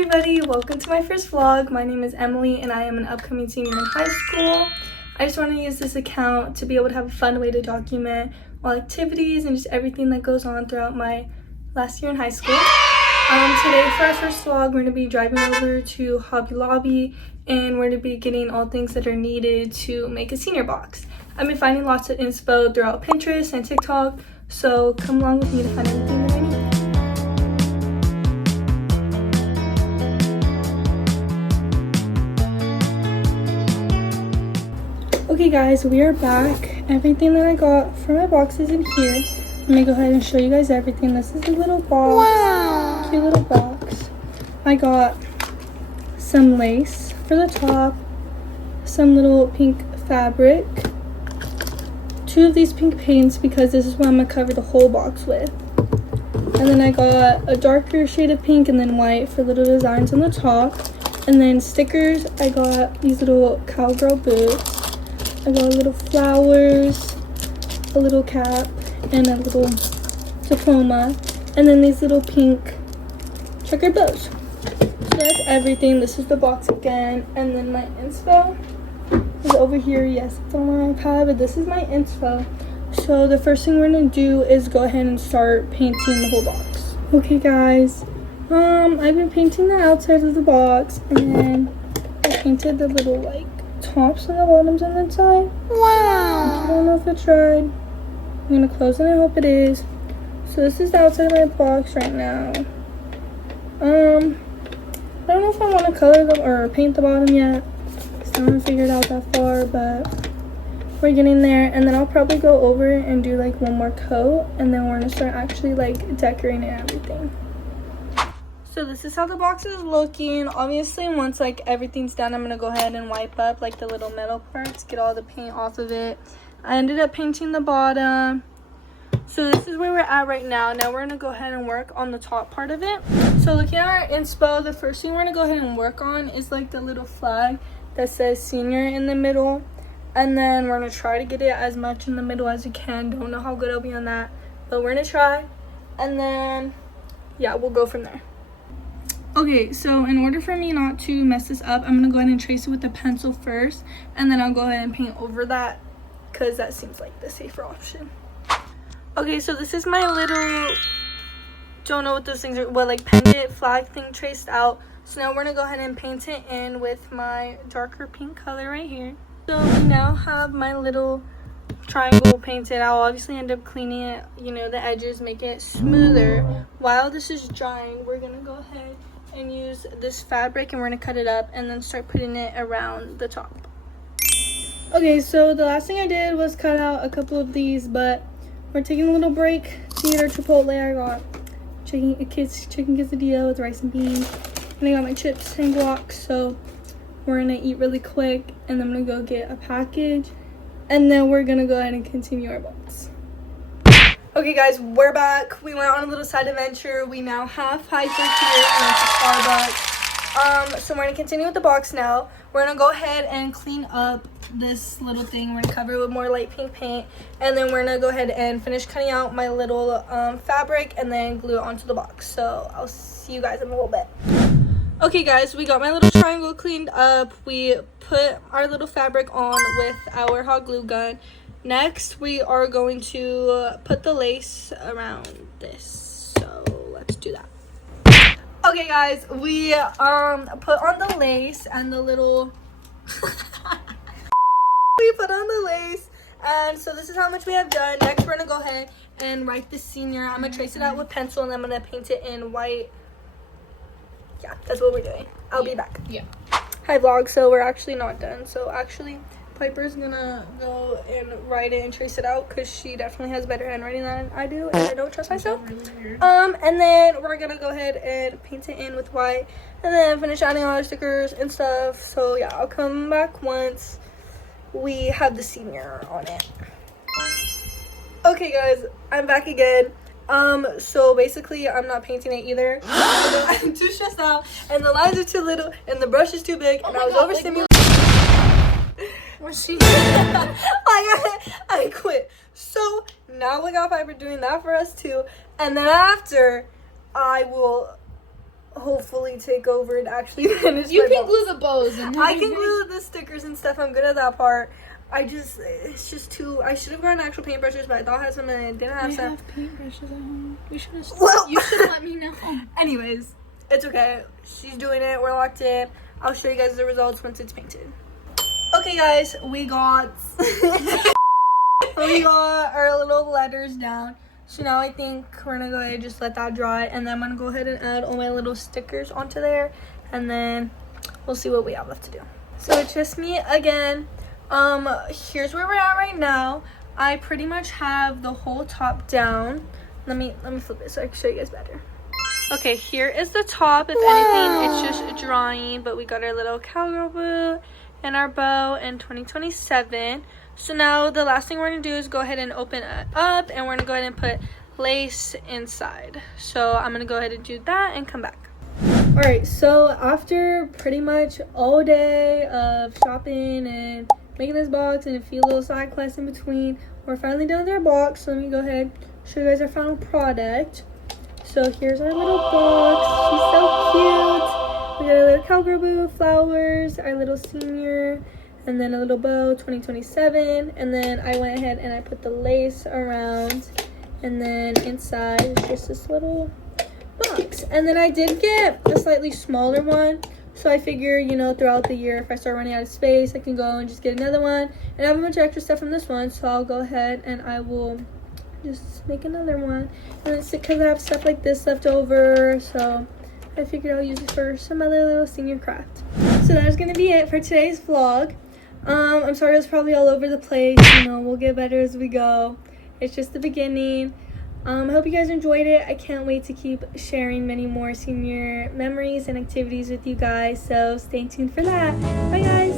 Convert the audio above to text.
everybody, welcome to my first vlog. My name is Emily and I am an upcoming senior in high school. I just want to use this account to be able to have a fun way to document all activities and just everything that goes on throughout my last year in high school. Today for our first vlog, we're going to be driving over to Hobby Lobby and we're going to be getting all things that are needed to make a senior box. I've been finding lots of inspo throughout Pinterest and TikTok, so come along with me to find everything that I need. Okay guys, we are back. Everything that I got for my box is in here. Let me go ahead and show you guys everything. This is a little box. Wow. Cute little box. I got some lace for the top, some little pink fabric, 2 of these pink paints because this is what I'm going to cover the whole box with. And then I got a darker shade of pink and then white for little designs on the top. And then stickers, I got these little cowgirl boots. I got little flowers, a little cap, and a little diploma, and then these little pink checkered bows. So that's everything. This is the box again, and then my inspo is over here. Yes, it's on my iPad, but this is my inspo. So the first thing we're gonna do is go ahead and start painting the whole box. Okay, guys. I've been painting the outside of the box, and then I painted the little tops and the bottoms on the inside. Wow. I don't know if it's right. I'm gonna close it and I hope it is. So this is the outside of my box right now. I don't know if I want to color them or paint the bottom yet. Still haven't figured out that far, but we're getting there. And then I'll probably go over it and do one more coat, and then we're gonna start actually decorating everything. So this is how the box is looking. Obviously, once everything's done, I'm gonna go ahead and wipe up the little metal parts, get all the paint off of it. I ended up painting the bottom. So this is where we're at right now. Now we're gonna go ahead and work on the top part of it. So looking at our inspo, the first thing we're gonna go ahead and work on is the little flag that says senior in the middle. And then we're gonna try to get it as much in the middle as we can. Don't know how good I'll be on that, but we're gonna try. And then, yeah, we'll go from there. Okay, so in order for me not to mess this up, I'm going to go ahead and trace it with a pencil first, and then I'll go ahead and paint over that because that seems like the safer option. Okay, so this is my little, don't know what those things are, pendant flag thing traced out. So now we're going to go ahead and paint it in with my darker pink color right here. So we now have my little triangle painted. I'll obviously end up cleaning it, the edges, make it smoother. While this is drying, we're going to go ahead and use this fabric and we're gonna cut it up and then start putting it around the top. Okay, so the last thing I did was cut out a couple of these, but we're taking a little break to eat our Chipotle. I got chicken quesadilla with rice and beans, and I got my chips and guac, so we're gonna eat really quick and then I'm gonna go get a package and then we're gonna go ahead and continue our box. Okay guys, we're back. We went on a little side adventure. We now have Piper here. We went to Starbucks. So we're going to continue with the box now. We're going to go ahead and clean up this little thing. We're going to cover it with more light pink paint. And then we're going to go ahead and finish cutting out my little fabric and then glue it onto the box. So I'll see you guys in a little bit. Okay guys, we got my little triangle cleaned up. We put our little fabric on with our hot glue gun. Next, we are going to put the lace around this. So let's do that. Okay, guys, we put on the lace and the little. We put on the lace, and so this is how much we have done. Next, we're gonna go ahead and write the senior. I'm gonna trace it out with pencil, and I'm gonna paint it in white. Yeah, that's what we're doing. I'll be back. Yeah. Hi, vlog. So we're actually not done. So actually, Piper's gonna go and write it and trace it out because she definitely has better handwriting than I do, and I don't trust myself. And then we're gonna go ahead and paint it in with white, and then finish adding all our stickers and stuff. So yeah, I'll come back once we have the senior on it. Okay guys, I'm back again. So basically I'm not painting it either. I'm too stressed out, and the lines are too little, and the brush is too big, and I was overstimulated. I quit. So now we got Piper doing that for us too, and then after I will hopefully take over and actually finish You my can box. glue the bows. And I can glue the stickers and stuff. I'm good at that part. It's just too. I should have gotten actual paintbrushes, but I thought I had some and I didn't have some. I have paintbrushes at home. You should have. Well, You should let me know. Anyways, it's okay. She's doing it. We're locked in. I'll show you guys the results once it's painted. Okay, guys, we got our little letters down. So now I think we're gonna go ahead and just let that dry, and then I'm gonna go ahead and add all my little stickers onto there, and then we'll see what we have left to do. So it's just me again. Here's where we're at right now. I pretty much have the whole top down. Let me flip it so I can show you guys better. Okay, here is the top. If anything, it's just drying, but we got our little cowgirl boot and our bow in 2027. So now the last thing we're gonna do is go ahead and open it up, and we're gonna go ahead and put lace inside. So I'm gonna go ahead and do that and come back. All right, so after pretty much all day of shopping and making this box and a few little side quests in between, we're finally done with our box. So let me go ahead and show you guys our final product. So here's our little box. She's so cute. We got a little cowgirl boot, flowers, our little senior, and then a little bow, 2027. And then I went ahead and I put the lace around, and then inside is just this little box. And then I did get a slightly smaller one, so I figure, you know, throughout the year, if I start running out of space, I can go and just get another one. And I have a bunch of extra stuff from this one, so I'll go ahead and I will just make another one. And it's because I have stuff like this left over, so I figured I'll use it for some other little senior craft. So that's gonna be it for today's vlog. I'm sorry it was probably all over the place. You know, we'll get better as we go. It's just the beginning. I hope you guys enjoyed it. I can't wait to keep sharing many more senior memories and activities with you guys, so stay tuned for that. Bye guys.